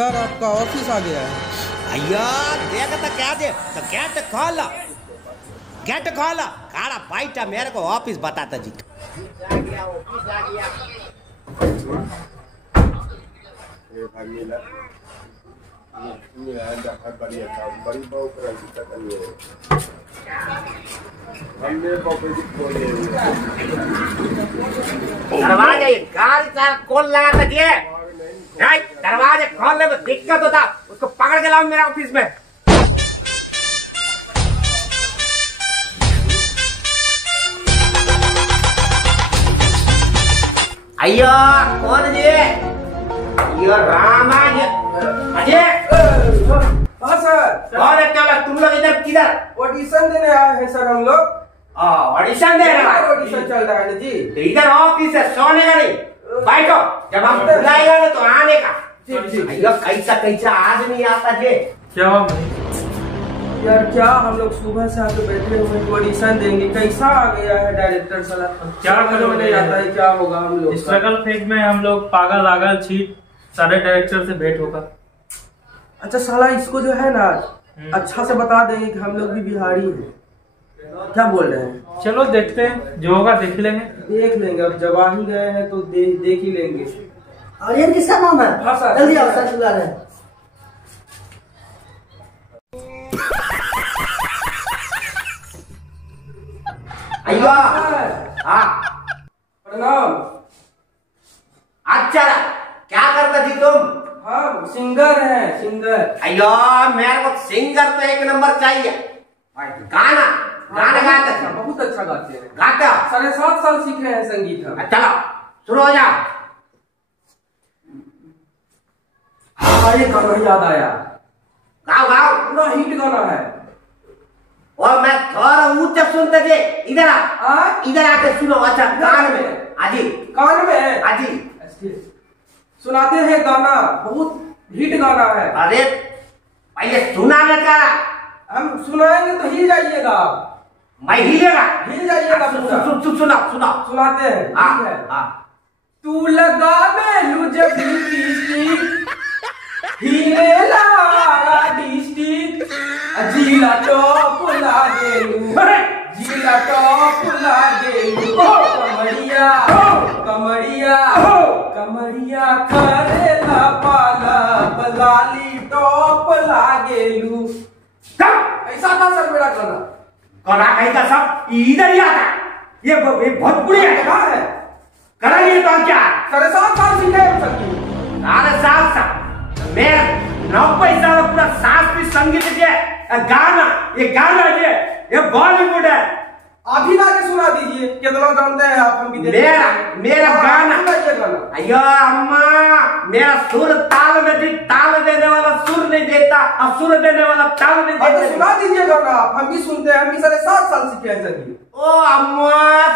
Sir आपका office आ गया है। अय्या देख तो क्या दे तो गेट खोला काड़ा पाइटा मेरे को ऑफिस बताता जी। आ गया ऑफिस आ गया। ये भाई मिला बढ़िया काम बड़ी बहुत हमने दरवाजे गाड़ी का कॉल लगा कर दिए। दरवाजे खोलने में दिक्कत होता उसको पकड़ के लाओ मेरे ऑफिस में। अय्यो कौन जी? अय्यो रामा जी। अजय हाँ सर। कौन है तुम लोग इधर किधर? ऑडिशन देने आए हैं सर हम लोग। ऑडिशन दे रहे हैं। ऑडिशन चल रहा है ना जी। तो इधर ऑफिस है, सोने का नहीं, बैठो। जब हम बुलाएगा ना तो आने का। अय्यो कैसा आदमी आता जी। क्या यार क्या हम लोग सुबह से आके बैठे हुए ऑडिशन देंगे, कैसा आ गया है डायरेक्टर साला। क्या करो नहीं आता है क्या होगा हम लोग स्ट्रगल फेज में हम लोग पागल आगल छीट सारे डायरेक्टर से भेंट होगा। अच्छा साला इसको जो है ना अच्छा से बता देंगे कि हम लोग भी बिहारी हैं। क्या बोल रहे हैं? चलो देखते हैं, जो होगा देख लेंगे। देख लेंगे, अब जब आ ही गए हैं तो देख ही लेंगे। आर्यन किसका नाम है? हाँ सर। जल्दी आओ सर, बुला रहे हैं। अय्यो हाँ प्रणाम। अच्छा क्या करता थी तुम? हाँ सिंगर हैं, सिंगर। अय्यो मेरे को सिंगर तो एक नंबर चाहिए। गाना गाता था। बहुत अच्छा गाते हैं। गाता 7.5 साल सीखे हैं संगीत हम। चलो शुरू हो जाओ। ये गाना याद आया, गाओ गाओ। पूरा हिट गाना है। और मैं थोड़ा ऊंचा सुनते थे। इधर आ, इधर आके सुनो। अच्छा कान में आजी, कान में आजी सुनाते हैं गाना, बहुत हिट गाना है। अरे पहले सुना लगा। हम सुनाएंगे तो हिल जाइएगा। मैं हिलेगा, हिल जाइएगा। सुनाओ सुनाते हैं। हाँ ठीक है। हाँ। तू लगा बेलू जब लिपस्टिक, हिले लारा डिस्ट्रिक्ट, जिला टॉप ला देलू, जिला टॉप ला देलू। कमरिया कमरिया कमरिया करेला पाला बलाली टॉप ला गेलू। ऐसा था सर मेरा गाना। गाना कैसा सब इधर ही आता। ये भोजपुरी है। कहाँ है? करेंगे तो क्या? 7.5 साल सीखे हैं संगीत। 7.5 साल मैं 90 साल पूरा शास्त्रीय संगीत के गाना, ये गाना ये बॉलीवुड है। आप ही गा के सुना दीजिए, कितना जानते हैं आप। हम भी मेरा गाना। अयो अम्मा, मेरा सुर ताल में ताल देने वाला सुर नहीं देता और सुर देने वाला ताल नहीं देता। सुना दीजिए गाना आप, हम भी सुनते हैं। हम भी 7.5 साल सीखे हैं संगीत। ओ अम्मा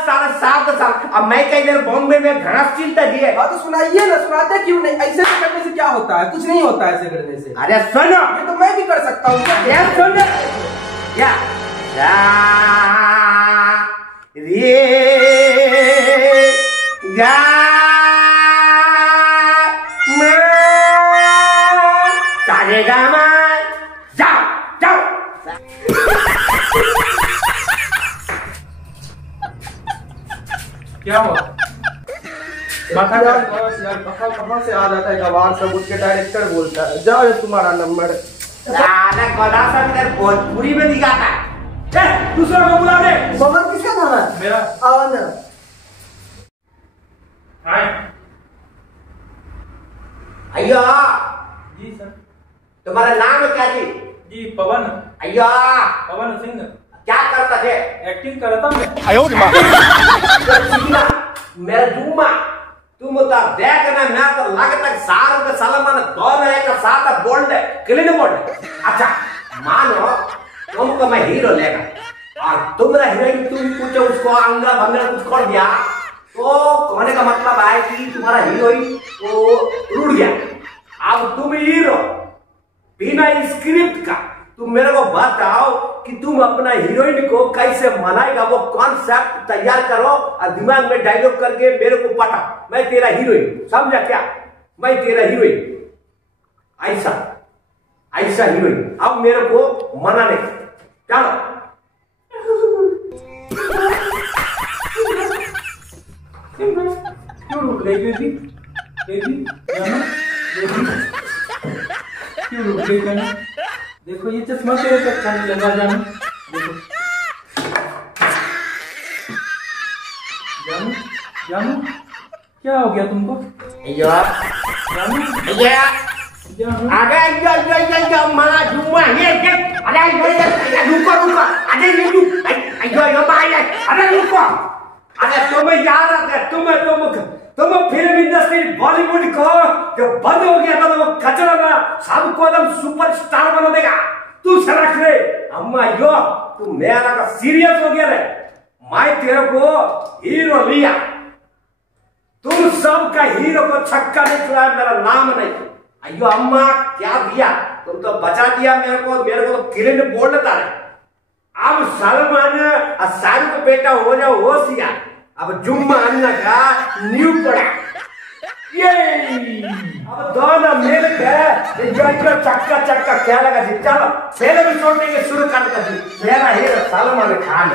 7.5 साल। अब मैं कई देर बॉम्बे में घरस चिलता जी। हाँ तो सुनाइए ना, सुनाते क्यों नहीं? ऐसे करने से क्या होता है? कुछ नहीं होता है ऐसे करने से। अरे सुनो, ये तो मैं भी कर सकता हूँ। सुनो क्या रे गा सारे गामा। जाओ जाओ। क्या हुआ? माथा यार कहाँ से आ जाता है गवार सब, उसके डायरेक्टर बोलता है जाओ ये तुम्हारा नंबर। भोजपुरी में दिखाता है। दूसरा को बुला दे। पवन किसका नाम है? मेरा। आवन। अय्या जी सर। तुम्हारा नाम क्या जी? जी पवन। अय्या पवन सिंह। क्या करता थे? एक्टिंग करता मैं। मेरा दूमा तुम तो देखना मैं तो लगता है सारे के सलमान दोनों एक साथ बोल्ड है, क्लीन बोल्ड। अच्छा मानो तुमको मैं हीरो लेगा और तुम्हारा हीरोइन तुम कुछ उसको अंगा भंगा कुछ कर दिया तो कहने का मतलब है कि तुम्हारा हीरोइन वो रुड़ गया। अब तुम हीरो बिना स्क्रिप्ट का तुम मेरे को बताओ कि तुम अपना हीरोइन को कैसे मनाएगा। वो कॉन्सेप्ट तैयार करो और दिमाग में डायलॉग करके मेरे को पटाओ। मैं तेरा हीरोइन, समझा क्या? मैं तेरा हीरोइन। ऐसा ऐसा हीरोइन अब मेरे को मना नहीं। चलो क्यों रुक गई बेबी? बेबी जानो, बेबी क्यों रुक गई जानो? देखो ये चश्मा तेरे को अच्छा नहीं लगा जानो। देखो जानो, जानो क्या हो गया तुमको? जानो, जानो अरे यो माला जुम्मा ये अरे रुको रुको अरे ये भाई अरे रुको अरे तुम्हें याद आता है तुम फिल्म इंडस्ट्री बॉलीवुड को जो बंद हो गया था तो वो कचरा ना सबको एकदम सुपरस्टार बना देगा। तू सरक रे अम्मा यो तू मेरा का सीरियस हो गया रे। मैं तेरे को हीरो लिया तुम सबका हीरो को छक्का नहीं छुड़ाया मेरा नाम नहीं। अयो अम्मा क्या दिया तुम तो बचा दिया मेरे को तो किरण बोल देता है। अब सलमान शाहरुख बेटा हो जाओ होशियार। अब जुम्मा अन्ना का न्यू पड़ा ये अब दोनों मिल के जो चक्का क्या लगा जी। चलो पहले भी छोड़ने के शुरू कर दी मेरा हीरो सलमान खान।